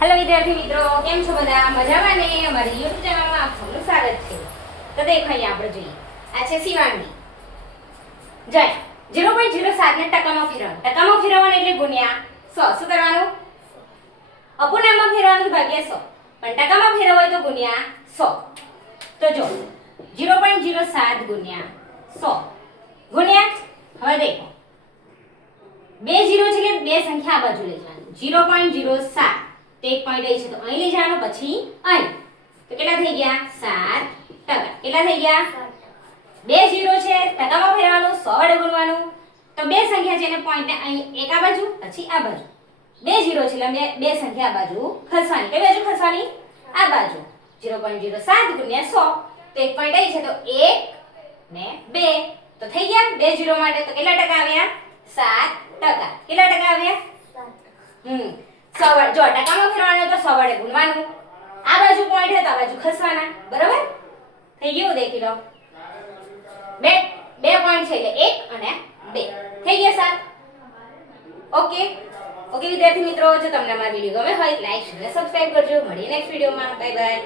Hello વિદ્યાર્થી મિત્રો, કેમ છો બધા? મજામાં ને? અમારી YouTube ચેનલમાં આપ સૌનું સ્વાગત છે. તો દેખો અહીંયા આપણે જોઈએ. આ છે શિવાંગી. જય 0.07 ને ટકામાં ફેરવવાનું. ટકામાં ફેરવવાનું એટલે ગુણ્યા 100. શું કરવાનું? અપૂર્ણાંકમાં ફેરવવાનું તો ભાગ્યા 100. પણ ટકામાં ફેરવવું હોય તો ગુણ્યા 100. તો જો 0.07 ગુણ્યા 100 ગુણ્યા, હવે દેખો બે 0 છે એટલે બે સંખ્યા આ બાજુ લઈ જવાની. 0.07 તો એક પોઈન્ટ અહીં છે તો અહીં લઈ જવાનો, પછી અહીં. તો કેટલા થઈ ગયા? 7%. કેટલા થઈ ગયા? બે 0 છે, ટકામાં ફેરવવાનું, 100 વડે ગુણવાનું. તો બે સંખ્યા છે એને પોઈન્ટ ને અહીં એક આ બાજુ, પછી આ બાજુ. બે 0 છે એટલે બે સંખ્યા આ બાજુ ખસવાની. કઈ બાજુ ખસવાની? આ બાજુ. 0.07 ગુણ્યા 100 તો એક પોઈન્ટ અહીં છે તો 1 ને 2 તો થઈ ગયા બે 0 માટે. તો કેટલા ટકા આવ્યા? 7%. કેટલા ટકા આવ્યા? 100 વડે. જો ટકામાં ફેરવવાનું તો 100 વડે ગુણવાનું. આ બાજુ પોઈન્ટ છે તો આ બાજુ ખસવાના. બરાબર? થઈ ગયું? દેખી લો. બે પોઈન્ટ છે એટલે 1 અને 2 થઈ ગયા 7. ઓકે વિદ્યાર્થી મિત્રો, જો તમને અમારો વિડિયો ગમે હોય લાઈક અને સબસ્ક્રાઇબ કરજો. મળીએ નેક્સ્ટ વિડિયોમાં. Bye bye.